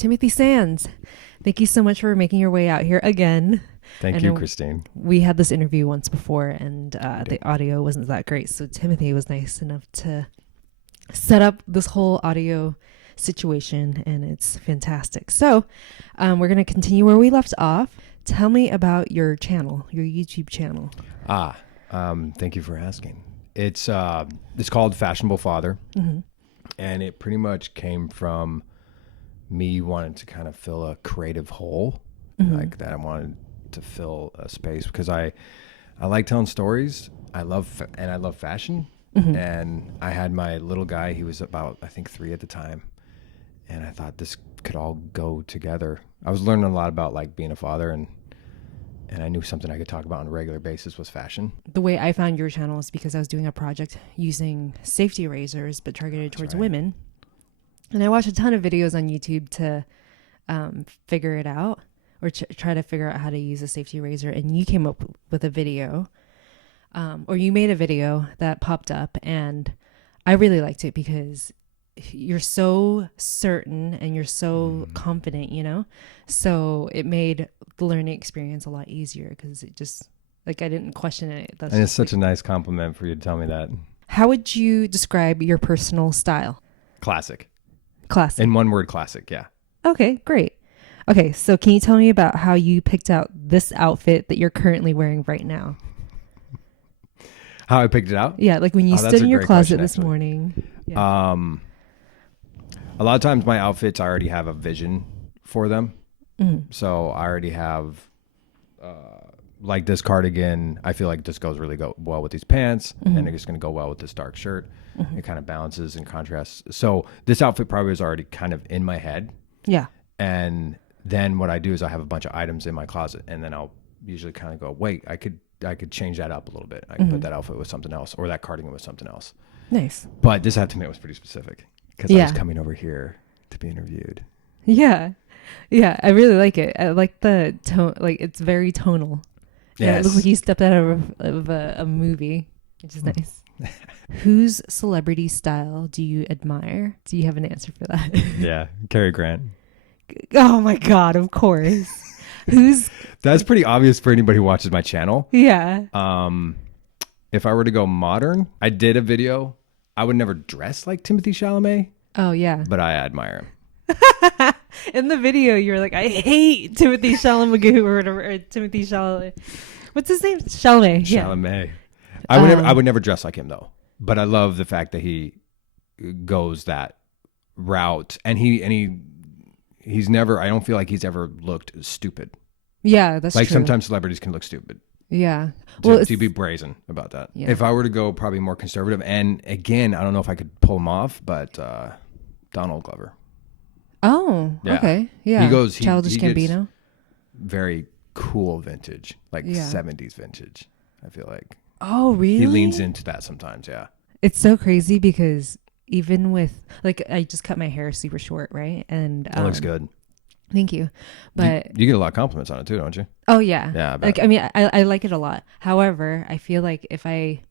Timothy Sands, thank you so much for making your way out here again. Thank you, Christine. We had this interview once before, and the audio wasn't that great. So Timothy was nice enough to set up this whole audio situation, and it's fantastic. So we're going to continue where we left off. Tell me about your channel, your YouTube channel. Thank you for asking. It's called Fashionable Father, and it pretty much came from me wanting to kind of fill a creative hole, like that. I wanted to fill a space because I like telling stories. I love fashion, and I had my little guy. He was about, I think, 3 at the time, and I thought this could all go together. I was learning a lot about like being a father, and I knew something I could talk about on a regular basis was fashion. The way I found your channel is because I was doing a project using safety razors, but targeted towards women. And I watched a ton of videos on YouTube to figure it out, or try to figure out how to use a safety razor. And you came up with a video, or you made a video that popped up, and I really liked it because you're so certain and you're so confident, you know? So it made the learning experience a lot easier because it just, like, I didn't question it. And it's such a nice compliment for you to tell me that. How would you describe your personal style? Classic. In one word, classic, yeah. Okay, great. Okay, so can you tell me about how you picked out this outfit that you're currently wearing right now? How I picked it out? Yeah, like when you stood in your closet this morning. Yeah. A lot of times my outfits, I already have a vision for them. So I already have, like this cardigan, I feel like this goes really well with these pants, and it's going to go well with this dark shirt. It kind of balances and contrasts. So this outfit probably is already kind of in my head. Yeah. And then what I do is I have a bunch of items in my closet, and then I'll usually kind of go, wait, I could change that up a little bit. I could put that outfit with something else, or that cardigan with something else. Nice. But this, I have to admit, was pretty specific because I was coming over here to be interviewed. Yeah. Yeah, I really like it. I like the tone. Like, it's very tonal. Yeah, it looks like you stepped out of a movie, which is nice. Whose celebrity style do you admire? Do you have an answer for that? Yeah, Cary Grant. Oh my God, of course. That's pretty obvious for anybody who watches my channel. Yeah. If I were to go modern, I did a video. I would never dress like Timothée Chalamet. Oh yeah. But I admire him. In the video, you were like, I hate Timothée Chalamet or whatever, or Timothée Chalamet. What's his name? Chalamet. Chalamet. Yeah. I would never dress like him though. But I love the fact that he goes that route, and he's never. I don't feel like he's ever looked stupid. Yeah, that's like true. Sometimes celebrities can look stupid. Yeah. To be brazen about that. Yeah. If I were to go probably more conservative, and again, I don't know if I could pull him off, but Donald Glover. Oh, yeah. Okay. Yeah. Childish Gambino. Very cool vintage, like 70s vintage, I feel like. Oh, really? He leans into that sometimes, yeah. It's so crazy because even with, like, I just cut my hair super short, right? And it looks good. Thank you. But you get a lot of compliments on it too, don't you? Oh yeah. Yeah. I mean, I like it a lot. However, I feel like if I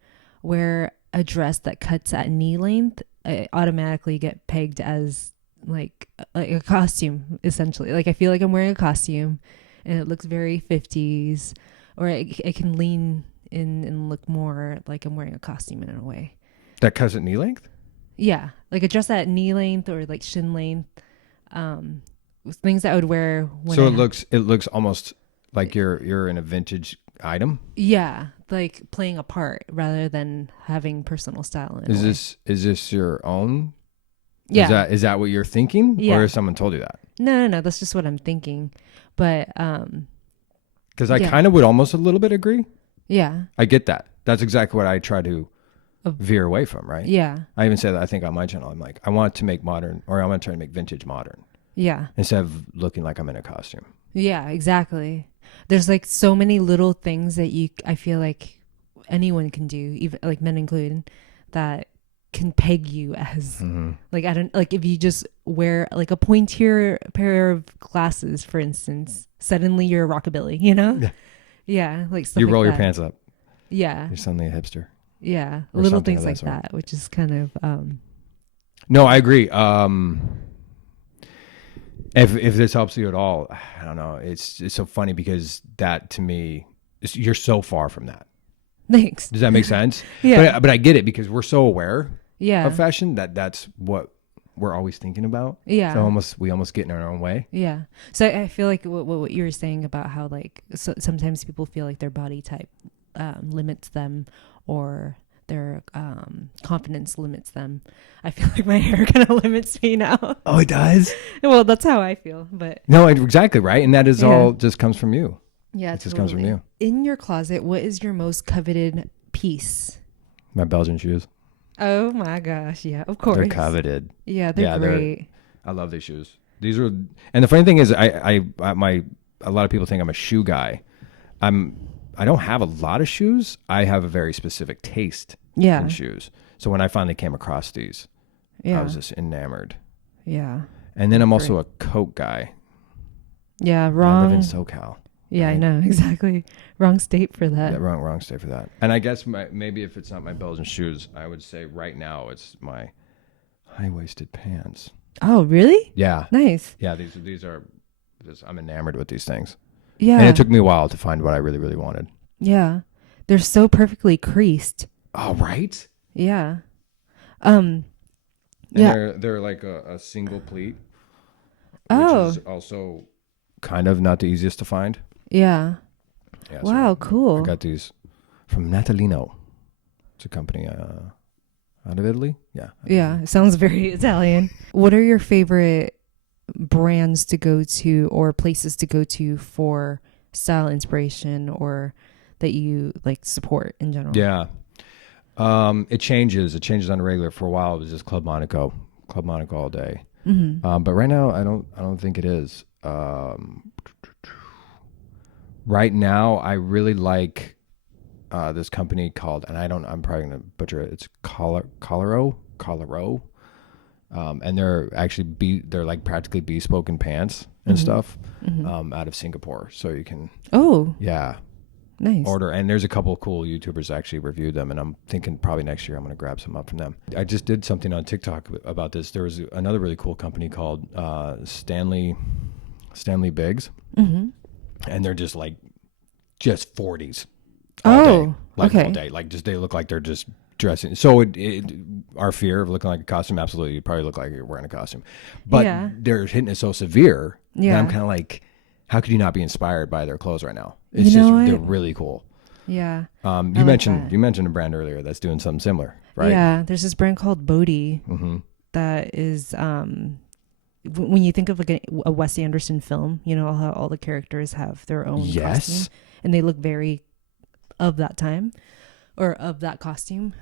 wear a dress that cuts at knee length, I automatically get pegged as like a costume, essentially. Like, I feel like I'm wearing a costume, and it looks very 50s, or I can lean in and look more like I'm wearing a costume in a way. That cuts at knee length? Yeah, like a dress at knee length or like shin length. Things that I would wear when it looks almost like you're in a vintage item. Yeah, like playing a part rather than having personal style in Is this your own? Yeah. Is that what you're thinking? Yeah. Or has someone told you that? No, that's just what I'm thinking. But because I kind of would almost a little bit agree. Yeah. I get that. That's exactly what I try to veer away from, right? Yeah. I even say that, I think, on my channel. I'm like, I want to make modern, or I want to try to make vintage modern. Yeah. Instead of looking like I'm in a costume. Yeah, exactly. There's like so many little things that I feel like anyone can do, even like men included, that can peg you as like, I don't, like if you just wear like a pointier pair of glasses, for instance, suddenly you're a rockabilly, you know? Yeah. Like stuff you like roll that. your pants up. Yeah. You're suddenly a hipster. Yeah. Little things like that, which is kind of No, I agree. If this helps you at all, I don't know. It's so funny because that to me, you're so far from that. Thanks. Does that make sense? Yeah. But I get it because we're so aware Yeah. of fashion that's what we're always thinking about. Yeah. So we almost get in our own way. Yeah. So I feel like what you were saying about how like sometimes people feel like their body type limits them, or their confidence limits them. I feel like my hair kind of limits me now. Oh, it does? Well, that's how I feel. But no, exactly right. And that is all just comes from you. Yeah, it just comes from you. In your closet, what is your most coveted piece? My Belgian shoes. Oh my gosh. Yeah, of course. They're coveted. Yeah, they're great. I love these shoes. These are, and the funny thing is, a lot of people think I'm a shoe guy. I don't have a lot of shoes. I have a very specific taste in shoes. So when I finally came across these, I was just enamored. Yeah. And then I'm also a coat guy. Yeah, wrong. I live in SoCal. Yeah, right? I know, exactly. Wrong state for that. Yeah, wrong state for that. And I guess maybe if it's not my Belgian shoes, I would say right now it's my high-waisted pants. Oh, really? Yeah. Nice. Yeah, these are, I'm enamored with these things. Yeah. And it took me a while to find what I really, really wanted. Yeah. They're so perfectly creased. Oh, right? Yeah. And they're like a single pleat. Oh. Which is also kind of not the easiest to find. Yeah. Wow, So cool. I got these from Natalino. It's a company out of Italy. Yeah. Yeah. It sounds very Italian. What are your favorite brands to go to or places to go to for style inspiration, or that you like support in general? Yeah. It changes on a regular. For a while it was just Club Monaco all day. Mm-hmm. But right now I don't think it is. Right now I really like this company called, and I'm probably gonna butcher it, it's Coloro. And they're actually they're like practically bespoke pants and stuff out of Singapore. So you can Nice. order, and there's a couple of cool YouTubers that actually reviewed them, and I'm thinking probably next year I'm going to grab some up from them. I just did something on TikTok about this. There was another really cool company called Stanley Biggs, and they're just 40s all day, all day. Like just they look like they're just dressing. So our fear of looking like a costume, absolutely, you probably look like you're wearing a costume, but they're hitting it so severe. Yeah, I'm kind of like, how could you not be inspired by their clothes right now? It's they're really cool. Yeah. You mentioned a brand earlier that's doing something similar, right? Yeah. There's this brand called Bodhi that is when you think of like a Wes Anderson film, you know how all the characters have their own costume, and they look very of that time or of that costume,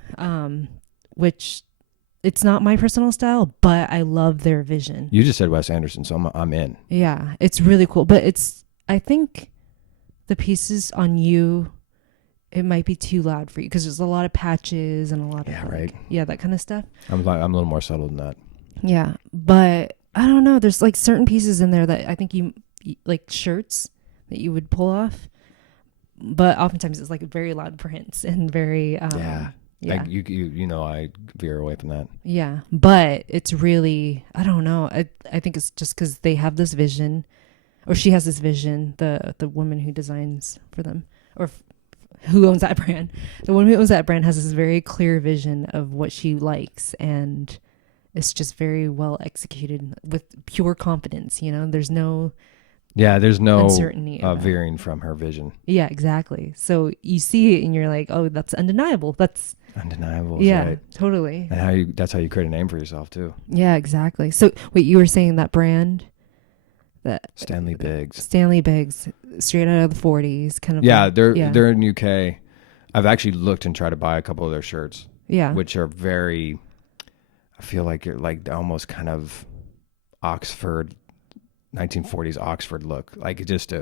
which it's not my personal style, but I love their vision. You just said Wes Anderson, so I'm in. Yeah, it's really cool, but I think the pieces on you, it might be too loud for you because there's a lot of patches and a lot of that kind of stuff. I'm a little more subtle than that. Yeah, but I don't know. There's like certain pieces in there that I think you like shirts that you would pull off, but oftentimes it's like very loud prints and very Like you know, I veer away from that. Yeah, but it's really, I don't know. I think it's just because they have this vision, or she has this vision. The woman who designs for them, or who owns that brand, the woman who owns that brand has this very clear vision of what she likes, and it's just very well executed with pure confidence. You know, there's no uncertainty, veering from her vision. Yeah, exactly. So you see it and you're like, oh, that's undeniable. That's undeniable. Yeah, right. Totally. And that's how you create a name for yourself too. Yeah, exactly. So wait, you were saying that brand, that Stanley Biggs, straight out of the 40s, kind of. Yeah, they're in UK. I've actually looked and tried to buy a couple of their shirts. Yeah, which are very, I feel like you're like almost kind of Oxford, 1940s Oxford look, like just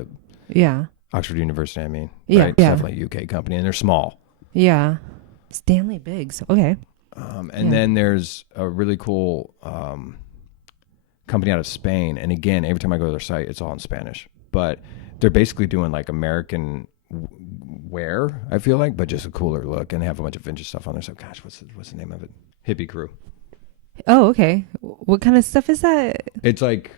Oxford University. I mean, right? It's definitely a UK company, and they're small. Yeah, Stanley Biggs. Okay. And then there's a really cool company out of Spain, and again, every time I go to their site, it's all in Spanish. But they're basically doing like American wear, I feel like, but just a cooler look, and they have a bunch of vintage stuff on there. So, gosh, what's the name of it? Hippie Crew. Oh, okay. What kind of stuff is that? It's like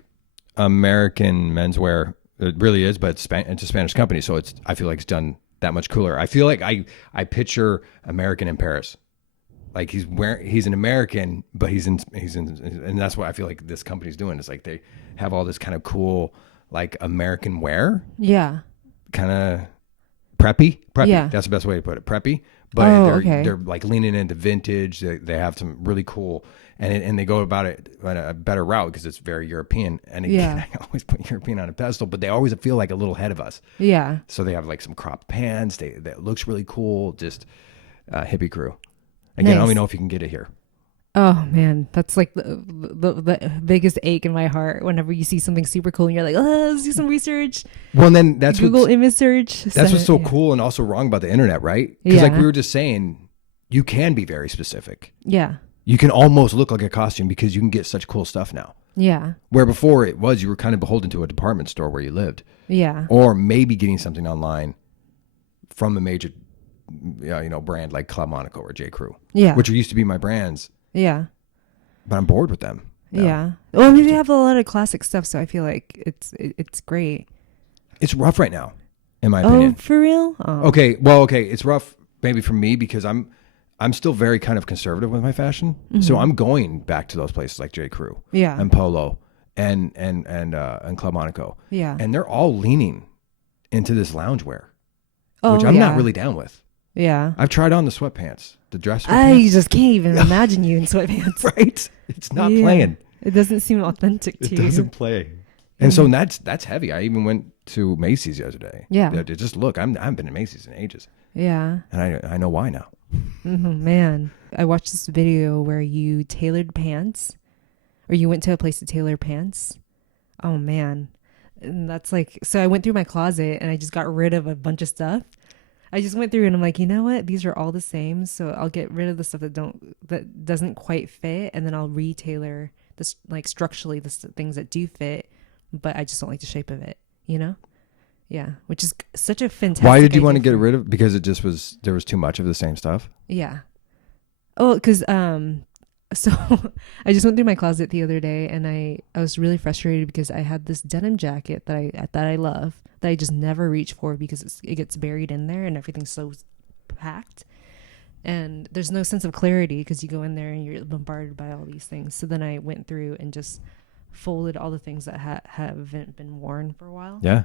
American menswear. It really is, but it's a Spanish company, so I feel like it's done that much cooler. I feel like I picture American in Paris. Like he's an American, but he's in, and that's what I feel like this company's doing. Is like they have all this kind of cool, like American wear. Yeah. Kind of preppy. Yeah. That's the best way to put it. Preppy. But they're like leaning into vintage. They have some really cool, and they go about it on a better route because it's very European. And again, I always put European on a pedestal, but they always feel like a little ahead of us. Yeah. So they have like some cropped pants. That looks really cool. Just Hippie Crew. Again, I don't even know if you can get it here. Oh man, that's like the biggest ache in my heart whenever you see something super cool and you're like, oh, let's do some research. Well, and then that's Google image search. That's what's so cool and also wrong about the internet, right? Because like we were just saying, you can be very specific. Yeah. You can almost look like a costume because you can get such cool stuff now. Yeah. Where before you were kind of beholden to a department store where you lived. Yeah. Or maybe getting something online from a major brand like Club Monaco or J. Crew. Yeah. Which used to be my brands. Yeah. But I'm bored with them. No. Yeah. Well, I mean, they have a lot of classic stuff, so I feel like it's great. It's rough right now, in my opinion. Oh, for real? Oh. Okay. Well, okay. It's rough maybe for me because I'm still very kind of conservative with my fashion. Mm-hmm. So I'm going back to those places like J. Crew. Yeah. And Polo and Club Monaco. Yeah. And they're all leaning into this loungewear, Oh, which I'm not really down with. Yeah. I've tried on the sweatpants, the dress sweatpants. I just can't even imagine you in sweatpants. Right? It's not playing. It doesn't seem authentic to you. It doesn't play. And so that's heavy. I even went to Macy's the other day. Yeah. To just look. I haven't been to Macy's in ages. Yeah. And I know why now. Mm-hmm, man. I watched this video where you tailored pants, or you went to a place to tailor pants. Oh, man. And that's like, so I went through my closet and I just got rid of a bunch of stuff. I just went through and I'm like, you know what? These are all the same. So I'll get rid of the stuff that doesn't quite fit. And then I'll retailor this, like structurally the things that do fit, but I just don't like the shape of it, you know? Yeah. Which is such a fantastic Why did you want to idea get rid of? Because there was too much of the same stuff. Yeah. Oh, because, so I just went through my closet the other day and I was really frustrated because I had this denim jacket that I love that I just never reach for because it gets buried in there and everything's so packed. And there's no sense of clarity because you go in there and you're bombarded by all these things. So then I went through and just folded all the things that haven't been worn for a while. Yeah.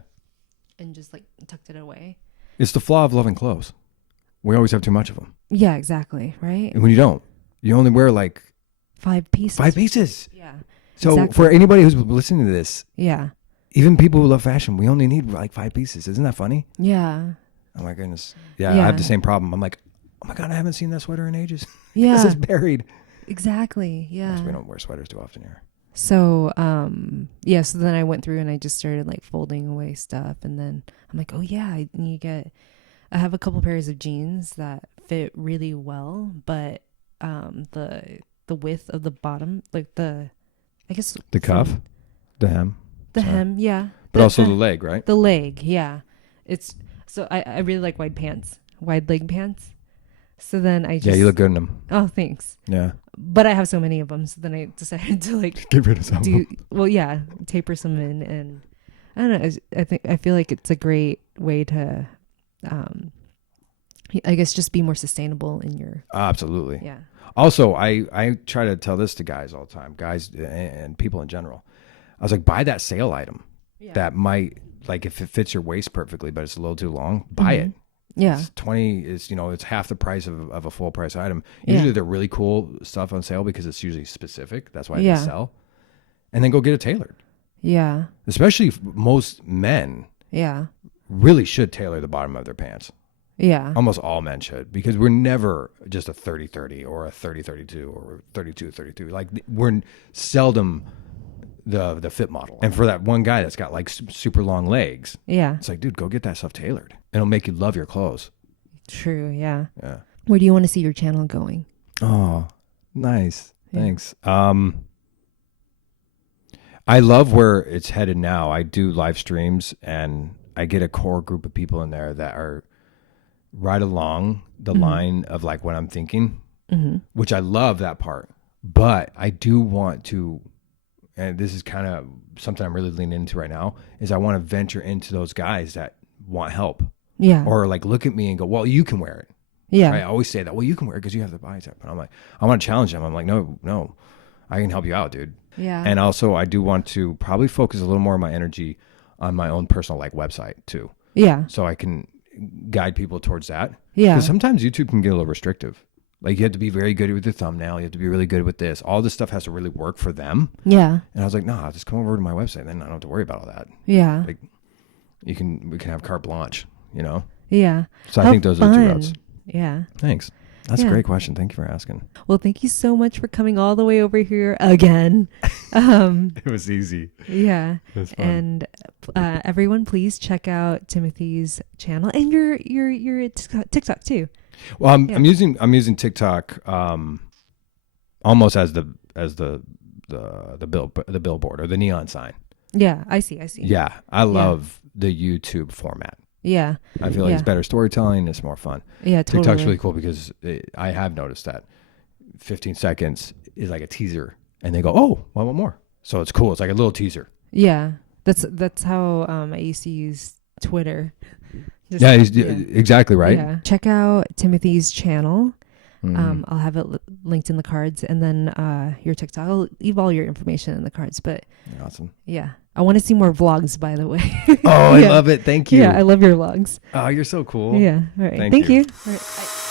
And just like tucked it away. It's the flaw of loving clothes. We always have too much of them. Yeah, exactly. Right. And when you don't, you only wear like 5 pieces. 5 pieces. Yeah. So exactly. for anybody who's listening to this, yeah. Even people who love fashion, we only need like 5 pieces. Isn't that funny? Yeah. Oh my goodness. Yeah. I have the same problem. I'm like, oh my God, I haven't seen that sweater in ages. Yeah. This is buried. Exactly. Yeah. We don't wear sweaters too often here. So, so then I went through and I just started like folding away stuff. And then I'm like, oh yeah, I have a couple pairs of jeans that fit really well, but the width of the bottom, like the cuff, the hem. The hem, yeah. But also the leg, right? The leg, yeah. It's so I really like wide leg pants. So then I just... Yeah, you look good in them. Oh, thanks. Yeah. But I have so many of them, so then I decided to like... Get rid of some of them. Well, yeah, taper some in, and I don't know, I feel like it's a great way to, I guess, just be more sustainable in your... Absolutely. Yeah. Also, I try to tell this to guys all the time, guys and people in general. I was like, buy that sale item that might, like, if it fits your waist perfectly, but it's a little too long, buy it. Yeah. It's 20 is, it's half the price of a full price item. Usually they're really cool stuff on sale because it's usually specific. That's why they sell. And then go get it tailored. Yeah. Especially most men. Yeah. Really should tailor the bottom of their pants. Yeah. Almost all men should, because we're never just a 30-30 or a 30-32 or 32-32. Like, we're seldom the fit model. And for that one guy that's got like super long legs, it's like, dude, go get that stuff tailored. It'll make you love your clothes. True. Yeah. Where do you want to see your channel going? Oh, nice. Thanks. I love where it's headed now. I do live streams and I get a core group of people in there that are right along the line of like what I'm thinking, which I love that part. But I do want to and this is kind of something I'm really leaning into right now, is I want to venture into those guys that want help. Yeah. Or like look at me and go, well, you can wear it. Yeah. I always say that, well, you can wear it because you have the body type. And I'm like, I want to challenge them. I'm like, no, I can help you out, dude. Yeah. And also I do want to probably focus a little more of my energy on my own personal like website too. Yeah. So I can guide people towards that. Yeah. Because sometimes YouTube can get a little restrictive. Like you have to be very good with the thumbnail. You have to be really good with this. All this stuff has to really work for them. Yeah. And I was like, nah, just come over to my website. Then I don't have to worry about all that. Yeah. Like we can have carte blanche, you know? Yeah. So I think those are the two routes. Yeah. Thanks. That's a great question. Thank you for asking. Well, thank you so much for coming all the way over here again. It was easy. Yeah. It was fun. And everyone, please check out Timothy's channel and your TikTok too. Well, I'm using TikTok almost as the billboard or the neon sign. Yeah, I see. Yeah, I love the YouTube format. Yeah. I feel like it's better storytelling. It's more fun. Yeah, totally. TikTok's really cool because I have noticed that 15 seconds is like a teaser, and they go, "Oh, I want more." So it's cool. It's like a little teaser. Yeah, that's how I used to use Twitter. Exactly right. Yeah. Check out Timothy's channel. Mm-hmm. I'll have it linked in the cards, and then your TikTok. I'll leave all your information in the cards. But awesome. Yeah, I want to see more vlogs. By the way. Oh, I love it. Thank you. Yeah, I love your vlogs. Oh, you're so cool. Yeah. All right. Thank you. All right. Bye.